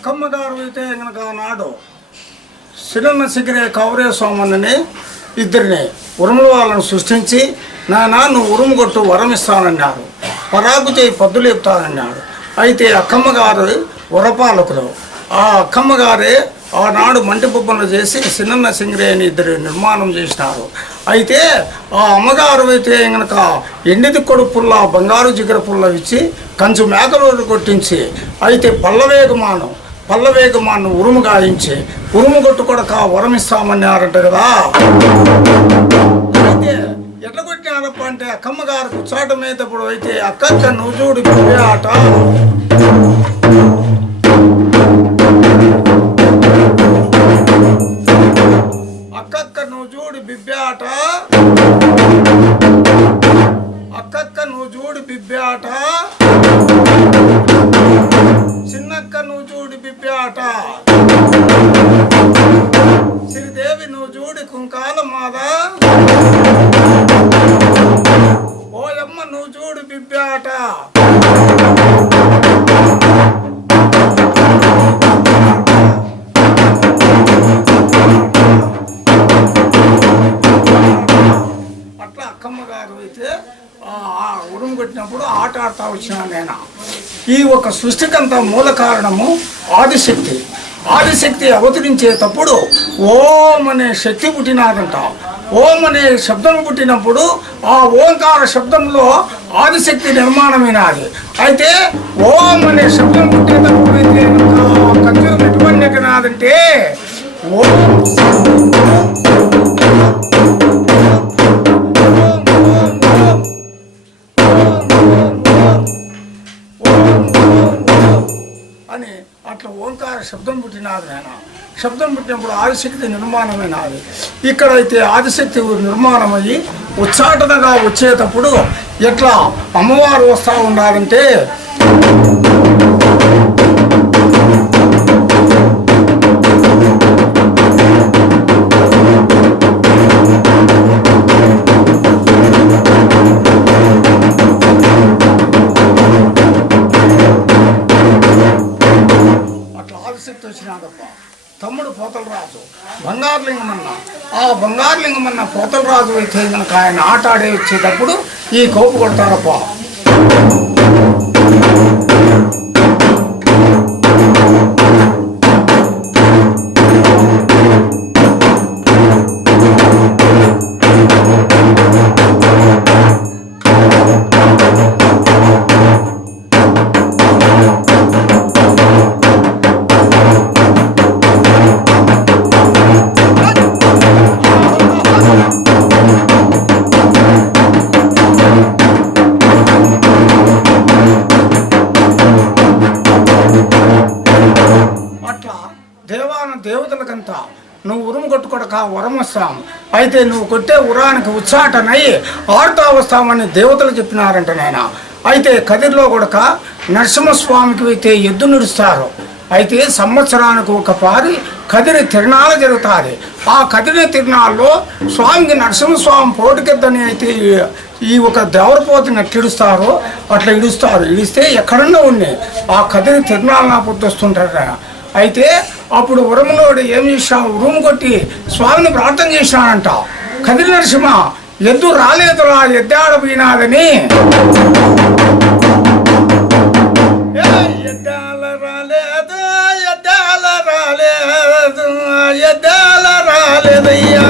అక్కమ్మ గారు అయితే కనుక నాడు సిరన్న సిగిరే కౌరే సోమన్నని ఇద్దరిని ఉరుముల వాళ్ళను సృష్టించి నానా నువ్వు ఉరుము కొట్టు వరం ఇస్తానన్నారు, పరాకు చేయి పద్దు లేపుతానన్నాడు. అయితే అక్కమ్మ గారు వరపాలకులు. ఆ అక్కమ్మ గారే ఆనాడు మంటి బొబ్బలు చేసి సినన్న సింగరే అని ఇద్దరు నిర్మాణం చేసినారు. అయితే ఆ అమ్మగారు అయితే కనుక ఎండిది కొడు పుల్ల బంగారు జిగర పుల్ల ఇచ్చి కంచు మేకలు కొట్టించి అయితే పల్లవేగమాను ఉరుము గాయించి ఉరుము కొట్టు కొడక వరం ఇస్తామన్నారంట కదా. అయితే ఎట్లా కొట్టినారప్ప అంటే అక్కమ్మ గారు కూర్చాట మీదప్పుడు అయితే అక్కక్క నువ్వు చూడు ఆట బిబ్బ్యాట అక్కక్క నువ్వు చూడు బిబ్బ్యాట చిన్నక్క నువ్వు చూడు బిబ్బ్యాట శ్రీదేవి నువ్వు చూడు కుంకాల మాద ఓయమ్మ నువ్వు చూడు బిబ్బ్యాట ఉరుము కొట్టినప్పుడు ఆట ఆడుతూ వచ్చినా నేను. ఈ ఒక సృష్టికంతా మూల కారణము ఆదిశక్తి అవతరించేటప్పుడు ఓం అనే శక్తి పుట్టినాదంట. ఓం అనే శబ్దం పుట్టినప్పుడు ఆ ఓంకార శబ్దంలో ఆదిశక్తి నిర్మాణమైనది. అయితే ఓం అనే శబ్దం పుట్టినప్పుడు అయితే ఖర్చు ఎటువంటి ఎక్కనాదంటే ఓం అని అట్లా ఓంకార శబ్దం పుట్టినది. నేను శబ్దం పుట్టినప్పుడు ఆదిశక్తి నిర్మాణమైనది. ఇక్కడైతే ఆదిశక్తి నిర్మాణమయ్యి ఉచ్చాటనగా వచ్చేటప్పుడు ఎట్లా అమ్మవారు వస్తూ ఉండాలంటే వచ్చినాడప్ప తమ్ముడు పోతలరాజు బంగారులింగమన్న. ఆ బంగారులింగమన్న పోతలరాజు అయితే కనుక ఆయన ఆట ఆడే వచ్చేటప్పుడు ఈ కోపు కొడతారప్ప. దేవతలకంతా నువ్వు ఉరుము కొట్టుకొడక వరం వస్తాం, అయితే నువ్వు కొట్టే ఉరానికి ఉచ్చాటనై ఆడుతా వస్తామని దేవతలు చెప్పినారంట నాయన. అయితే కదిరిలో కొడక నరసింహస్వామికి అయితే ఎద్దు నిడుస్తారు. అయితే సంవత్సరానికి ఒక పారి కదిరి తిరణాలు జరుగుతుంది. ఆ కదిరి తిరణాల్లో స్వామికి నరసింహస్వామి పోటుకెద్దని అయితే ఈ ఒక దేవరపోతుని ఎట్లా ఇడుస్తారో అట్లా ఇడిస్తే ఎక్కడన్నా ఉన్నాయి ఆ కదిరి తిరణాలు నా పొద్దుస్తుంటారు. అయితే అప్పుడు ఉరుములోడు ఏం చేశావు, ఉరుము కొట్టి స్వామిని ప్రార్థన చేశానంట. కదిరి నరసింహ ఎద్దు రాలేదురా ఎద్దాడపోయినాదని ఎద్దాల రాలేదయ్యా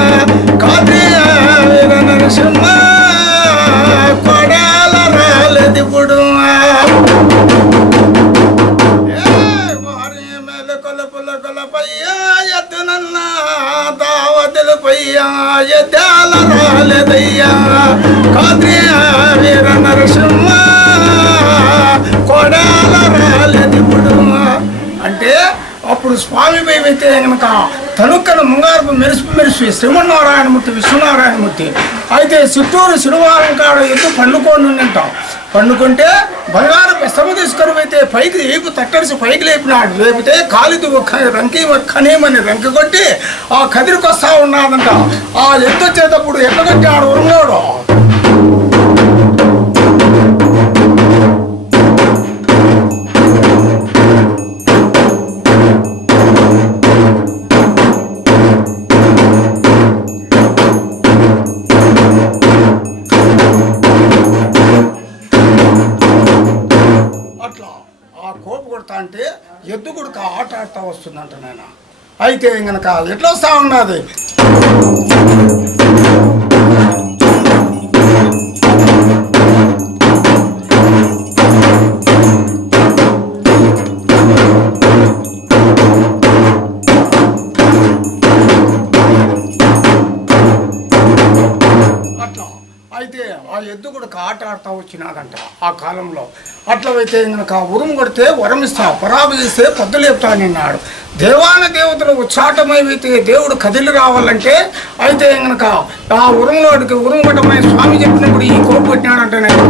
కాదే నరసింహ కొడాల రాలేదు ఇప్పుడు ఎద్దునన్నా దావతులపయ్యా ఎద్దాల రాలేదయ్యా కాదే వీర నరసింహ కొడాల రాలేదు ఇప్పుడు అంటే అప్పుడు స్వామి అయితే కనుక తనుక్కన ముంగారపు మెరిసి శ్రీమన్నారాయణమూర్తి విశ్వనారాయణమూర్తి అయితే చిత్తూరు శనివారం కాడ ఎద్దు పండుకొని ఉంటాం. పండుకుంటే బంగారం పెస్తము తీసుకొని అయితే పైకి ఏపు తట్టడిసి పైకి లేపినాడు. లేపితే కాలిది రంకి కనేమని రంకి కొట్టి ఆ కదిరికి వస్తూ ఉన్నాడంట. ఆ ఎద్దు వచ్చేటప్పుడు ఎట్లా కొట్టాడు ఉరుములోడు. కూడా ఆట ఆడుతూ వస్తుందంట నాయన. అయితే గనక ఎట్లా వస్తూ ఉన్నది, అయితే ఆ ఎద్దు కూడా ఆట ఆడుతూ వచ్చినాదంట ఆ కాలంలో. అట్లయితే గనక ఉరుము కొడితే వరం ఇస్తా, పరాబు చేస్తే పొద్దు లేపుతానన్నాడు. దేవాన దేవతలు ఉచ్చాటమైతే దేవుడు కదిలి రావాలంటే అయితే గనక ఆ ఉరుములోడికి ఉరుము కొట్టమని స్వామి చెప్పినప్పుడు ఈ కోపు కొట్టినాడంటే నేను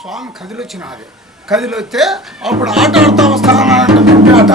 స్వామి కదిలొచ్చినది. కదిలొస్తే అప్పుడు ఆట ఆడుతూ వస్తానంటే ఆట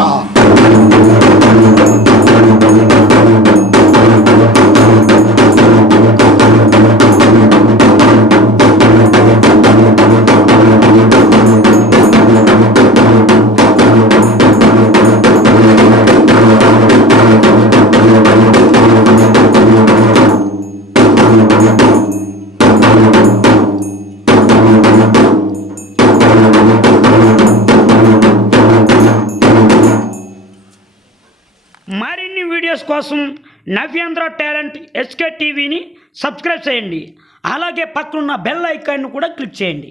మరిన్ని వీడియోస్ కోసం నవ్యాంధ్ర టాలెంట్ HK టీవీని సబ్స్క్రైబ్ చేయండి. అలాగే పక్కనున్న బెల్ ఐకాన్ను కూడా క్లిక్ చేయండి.